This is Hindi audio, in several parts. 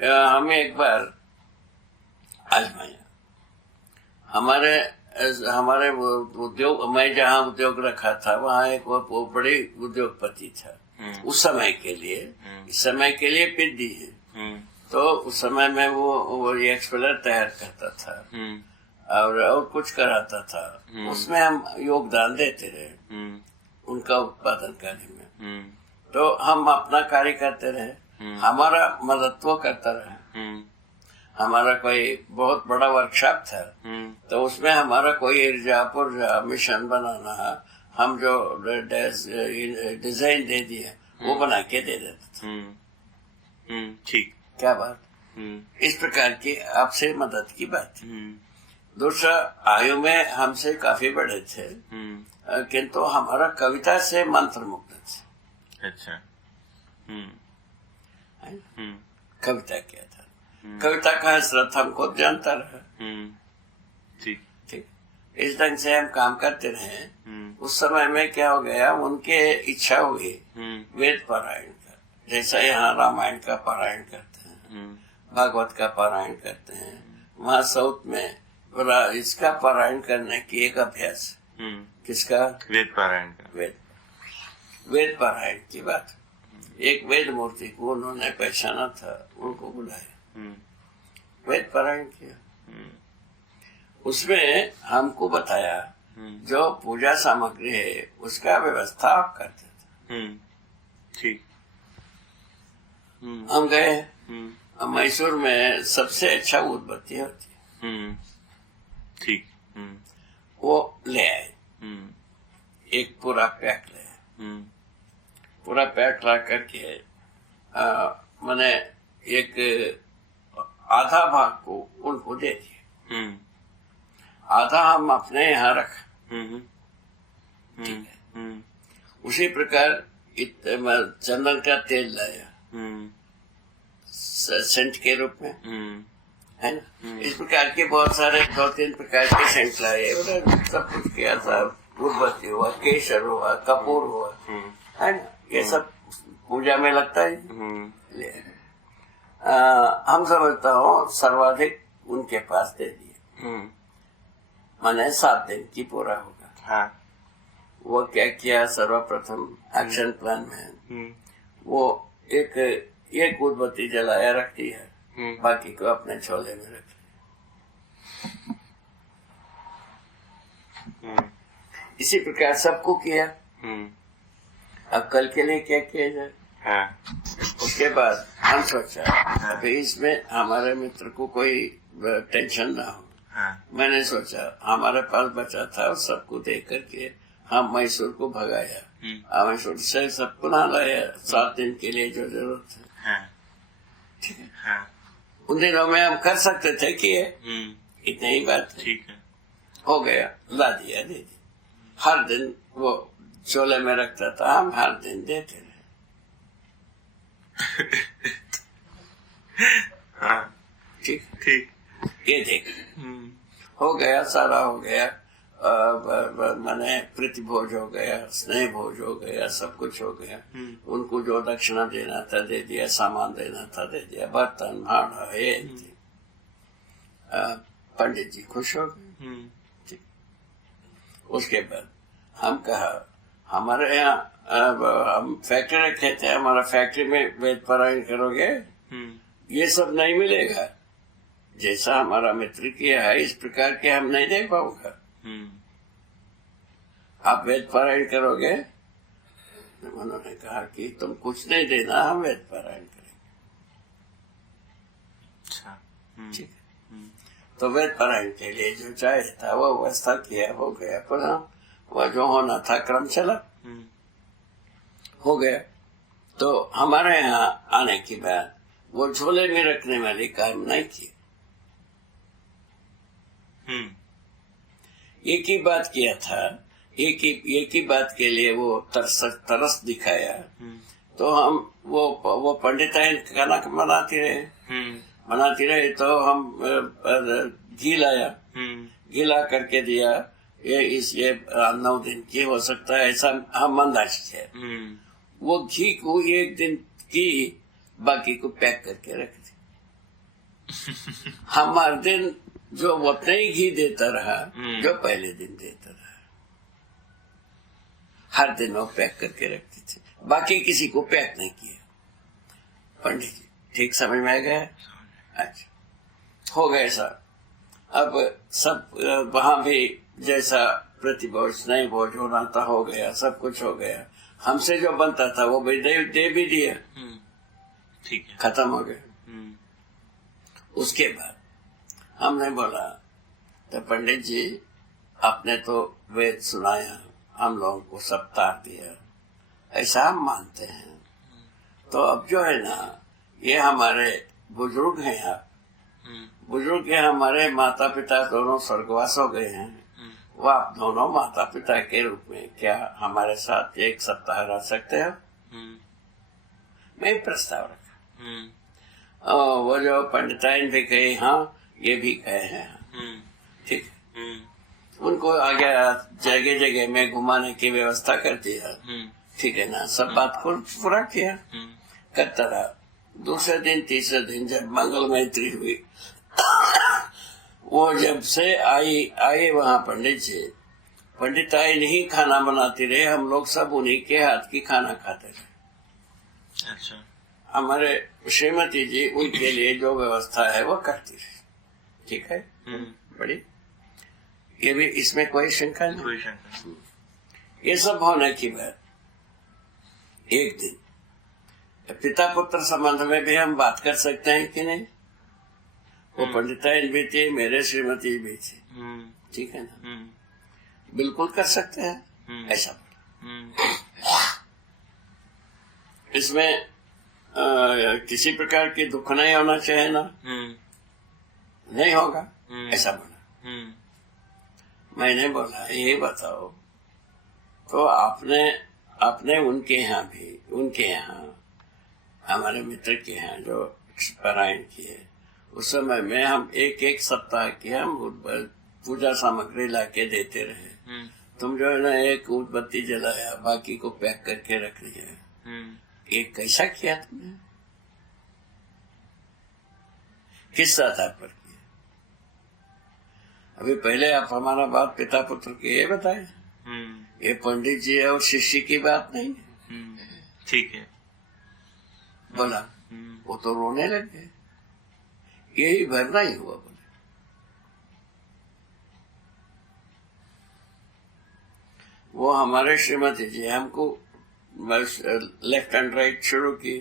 हमें एक बार आजमाया। हमारे उद्योग, मैं जहाँ उद्योग रखा था वहाँ एक वो बड़े उद्योगपति था उस समय के लिए। इस समय के लिए पिद्दी है। तो उस समय में वो एक्सपेलर तैयार करता था और कुछ कराता था। उसमें हम योगदान देते रहे उनका उत्पादन कार्य में। तो हम अपना कार्य करते रहे, हमारा मदद वो करता रहे। हमारा कोई बहुत बड़ा वर्कशॉप था तो उसमें हमारा कोई ऊर्जा मिशन बनाना है, हम जो डिजाइन दे दिए वो बना के दे देते थे। ठीक, क्या बात। इस प्रकार की आपसे मदद की बात थी। दूसरा, आयु में हमसे काफी बड़े थे किंतु हमारा कविता से मंत्र मुग्ध थे। अच्छा। कविता क्या था, कविता का हसरत हमको जानता रहा। ठीक ठीक, इस ढंग से हम काम करते रहे। उस समय में क्या हो गया, उनके इच्छा हुई वेद पारायण का, जैसा यहाँ रामायण का पारायण करते हैं, भागवत का पारायण करते हैं, वहाँ साउथ में इसका पारायण करने की एक अभ्यास। किसका? वेद पारायण का। वेद पारायण की बात। एक वेद मूर्ति को उन्होंने पहचाना था, उनको बुलाया, वेद पारायण किया। उसमें हमको बताया जो पूजा सामग्री है उसका व्यवस्था आप करते थे। ठीक। हम गए, मैसूर में सबसे अच्छा उदबत्ती होती है। ठीक। वो ले आए, एक पूरा पैक ले आए। पूरा पैक ला करके मैंने एक आधा भाग को उनको दे दिया, आधा हम अपने यहाँ रख। ठीक है। उसी प्रकार चंदन का तेल लाया सेंट के रूप में, है ना। इस प्रकार के बहुत सारे 2-3 प्रकार के सेंट लाए, सब कुछ किया था। उदबत्ती हुआ, केसर हुआ, कपूर हुआ, है ना, ये सब पूजा में लगता है। हम समझता हूँ सर्वाधिक उनके पास दे दिए। मैंने 7 दिन की पूरा होगा। हाँ। वो क्या किया, सर्वप्रथम एक्शन प्लान में वो एक उदबत्ती जलाया रख दिया, बाकी को अपने झोले में रख लिया। इसी प्रकार सबको किया। अब कल के लिए क्या किया जाए। हाँ। उसके बाद हम सोचा अभी इसमें हमारे मित्र को कोई टेंशन ना हो। हाँ। मैंने सोचा हमारे पास बचा था और सबको दे करके हम मैसूर को भगाया। मैसूर से सबको ना लाया 7 दिन के लिए जो जरूरत है। हाँ। ठीक है। हाँ। उन दिनों में हम कर सकते थे कि इतनी ही बात ठीक है, हो गया, ला दिया, दे दिया। हर दिन वो चोले में रखता था, हम हर दिन देते रहे। हाँ। ठीक ठीक। ये देख हो गया, सारा हो गया। मैंने प्रीति भोज हो गया, स्नेह भोज हो गया, सब कुछ हो गया। उनको जो दक्षिणा देना था दे दिया, सामान देना था दे दिया, बर्तन भाड़ा ये। पंडित जी खुश हो गए। ठीक। उसके बाद हम कहा हमारे यहाँ हम फैक्ट्री रखे थे, हमारा फैक्ट्री में वेद पारायण करोगे, ये सब नहीं मिलेगा। जैसा हमारा मित्र किया है इस प्रकार के हम नहीं दे पाऊंगा। आप वेद पारायण करोगे? उन्होंने कहा कि तुम कुछ नहीं देना, हम वेद पारायण करेंगे। अच्छा। ठीक है। तो वेद पारायण के लिए जो चाहिए था वो व्यवस्था किया, हो गया। पुनः वह जो होना था क्रम चला, हो गया। तो हमारे यहाँ आने के बाद वो झोले में रखने वाली काम नहीं की। एक ही बात किया था, एक ही बात के लिए वो तरस दिखाया। तो हम वो पंडिताइन खाना बनाती रहे तो हम घी लाया, घी ला करके दिया। ये 9 दिन की हो सकता है, ऐसा हम अंदाज किया। वो घी को 1 दिन की बाकी को पैक करके रख दी। हमारे दिन जो उतना ही घी देता रहा जो पहले दिन देता रहा। हर दिन वो पैक करके रखते थे, बाकी किसी को पैक नहीं किया। पंडित जी ठीक समझ में आ गया? अच्छा हो गए सर। अब सब वहां भी जैसा प्रतिभोज नहीं भोज होना था हो गया, सब कुछ हो गया। हमसे जो बनता था वो भी दे भी दिया, ठीक है, खत्म हो गया। उसके बाद हमने बोला तो पंडित जी आपने तो वेद सुनाया, हम लोगों को सब तार दिया, ऐसा हम मानते हैं। तो अब जो है ना, ये हमारे बुजुर्ग हैं, आप बुजुर्ग हैं, हमारे माता पिता दोनों स्वर्गवास हो गए हैं। वो आप दोनों माता पिता के रूप में क्या हमारे साथ एक सप्ताह रह सकते हो? मैं प्रस्ताव रखा। वो जो पंडिताइन भी कहे हाँ, ये भी कहे हैं ठीक। उनको आगे जगह जगह में घुमाने की व्यवस्था कर दिया, ठीक है ना। सब बात को पूरा किया, करता रहा। दूसरे दिन तीसरे दिन जब मंगल मैत्री हुई वो जब से आए वहाँ पंडित जी, पंडिताई नहीं खाना बनाती रहे, हम लोग सब उन्हीं के हाथ की खाना खाते रहे। अच्छा। हमारे श्रीमती जी उनके लिए जो व्यवस्था है वो करती रही, ठीक है। बड़ी ये भी इसमें कोई शंका नहीं। ये सब होने की बात एक दिन पिता पुत्र संबंध में भी हम बात कर सकते हैं कि नहीं? वो पंडिताइन भी थे, मेरे श्रीमती भी थे, ठीक है ना। बिल्कुल कर सकते हैं ऐसा। इसमें किसी प्रकार की दुख नहीं होना चाहिए ना, नहीं होगा ऐसा बोला। मैंने बोला ये बताओ तो आपने उनके यहाँ हमारे मित्र के यहाँ जो पारायण किए, उस समय में हम एक सप्ताह की हम पूजा सामग्री लाके देते रहे। तुम जो है ना एक उदबत्ती जलाया, बाकी को पैक करके रख लिया। ये कैसा किया तुमने? किस आधार पर किया? अभी पहले आप हमारा बात पिता पुत्र की ये बताए, ये पंडित जी और शिष्य की बात नहीं है, ठीक है। बोला वो तो रोने लग गए, यही भरना ही हुआ। बोले वो हमारे श्रीमती जी हमको लेफ्ट एंड राइट शुरू की।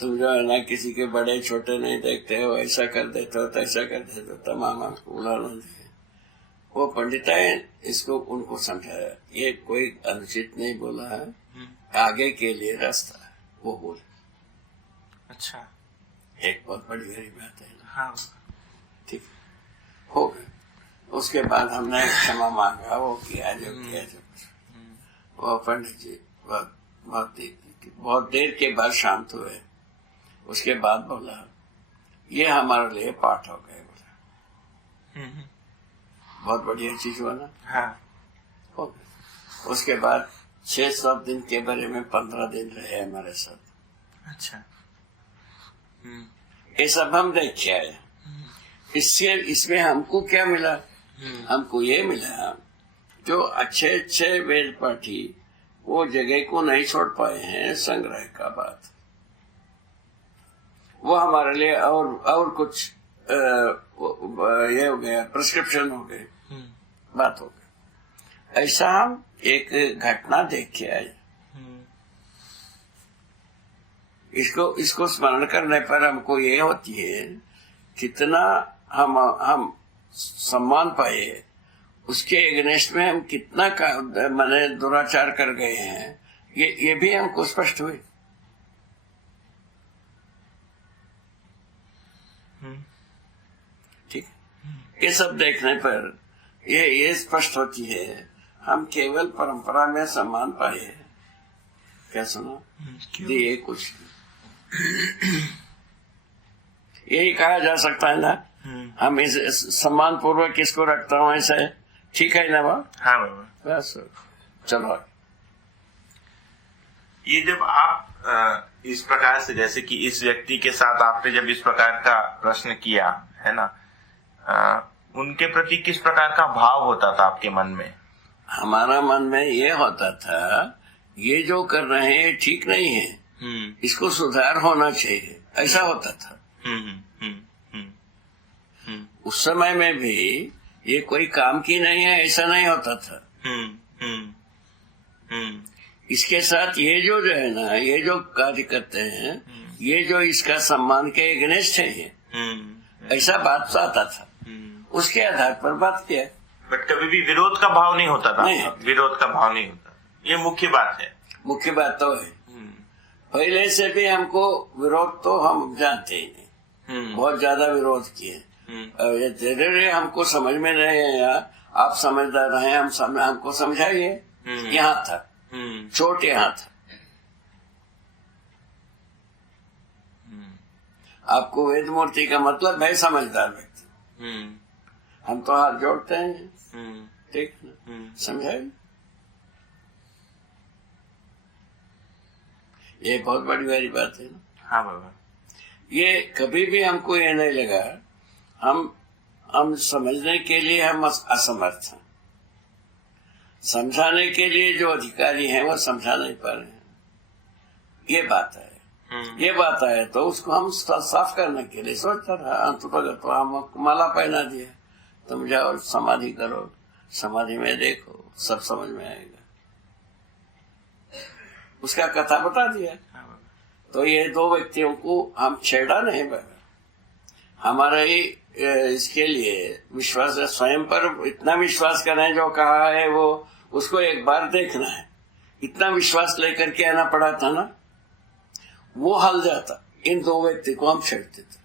तुम जो है ना किसी के बड़े छोटे नहीं देखते हो, ऐसा कर देते हो, तैसा कर देते हो, तमाम उड़ाना दिए। वो पंडिताइन इसको उनको समझाया, ये कोई अनुचित नहीं बोला है, आगे के लिए रास्ता है, वो बोले। अच्छा, एक बहुत बड़ी गरीब बात है ना। हाँ ठीक हो गया। उसके बाद हमने क्षमा मांगा, वो किया जो किया जो। वो पंडित जी बहुत देर के बाद शांत हुए। उसके बाद बोला ये हमारे लिए पाठ हो गए। बोला बहुत बढ़िया चीज हुआ ना। हाँ। हो गया। उसके बाद 6-7 दिन के बारे में 15 दिन रहे हमारे साथ। अच्छा। ये सब हम देख के आए। इसमें हमको क्या मिला? हमको ये मिला जो अच्छे वेद पाठी वो जगह को नहीं छोड़ पाए हैं, संग्रह का बात वो हमारे लिए और कुछ ये हो गया, प्रिस्क्रिप्शन हो गए, बात हो गई। ऐसा हम एक घटना देख के आए। इसको स्मरण करने पर हमको ये होती है कितना हम सम्मान पाए, उसके एगेंस्ट में हम कितना माने दुराचार कर गए हैं, ये भी हमको स्पष्ट हुई। ठीक, ये सब देखने पर ये स्पष्ट होती है हम केवल परंपरा में सम्मान पाए। क्या सुना? ये कुछ यही कहा जा सकता है ना। हम इस सम्मान पूर्वक इसको रखता हूँ, ऐसा है, ठीक है ना बाबा? हाँ बाबा। बस चलो। ये जब आप इस प्रकार से, जैसे कि इस व्यक्ति के साथ आपने जब इस प्रकार का प्रश्न किया है ना, उनके प्रति किस प्रकार का भाव होता था आपके मन में? हमारा मन में ये होता था, ये जो कर रहे हैं ठीक नहीं है, इसको सुधार होना चाहिए, ऐसा होता था। उस समय में भी ये कोई काम की नहीं है ऐसा नहीं होता था। इसके साथ ये जो है ना, ये जो कार्य करते हैं, ये जो इसका सम्मान के एग्नेस्ट है, ये ऐसा बात आता था। उसके आधार पर बात किया। बट कभी भी विरोध का भाव नहीं होता था? नहीं, विरोध का भाव नहीं होता, ये मुख्य बात है। मुख्य बात तो है। पहले से भी हमको विरोध तो हम जानते ही नहीं, बहुत ज्यादा विरोध किए। धीरे हमको समझ में नहीं आया, आप समझदार हैं, हमको समझाइए। यहाँ था चोट, यहाँ था। आपको वेद मूर्ति का मतलब है समझदार व्यक्ति। हम तो हाथ जोड़ते हैं, ठीक ना, समझाइए। ये बहुत बड़ी बात है ना। हाँ बाबा, ये कभी भी हमको ये नहीं लगा हम समझने के लिए हम असमर्थ हैं। समझाने के लिए जो अधिकारी हैं वो समझा नहीं पा रहे हैं, ये बात है। ये बात है तो उसको हम साफ करने के लिए सोचता रहा। अंततः तो हम माला पहना दिया, तुम जाओ समाधि करो, समाधि में देखो, सब समझ में आएगा। उसका कथा बता दिया। तो ये दो व्यक्तियों को हम छेड़ा नहीं बना। हमारा ही इसके लिए विश्वास है, स्वयं पर इतना विश्वास करें, जो कहा है वो उसको एक बार देखना है। इतना विश्वास लेकर के आना पड़ा था ना, वो हल जाता। इन दो व्यक्ति को हम छेड़ते थे।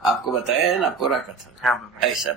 आपको बताया है ना पूरा कथा, ऐसा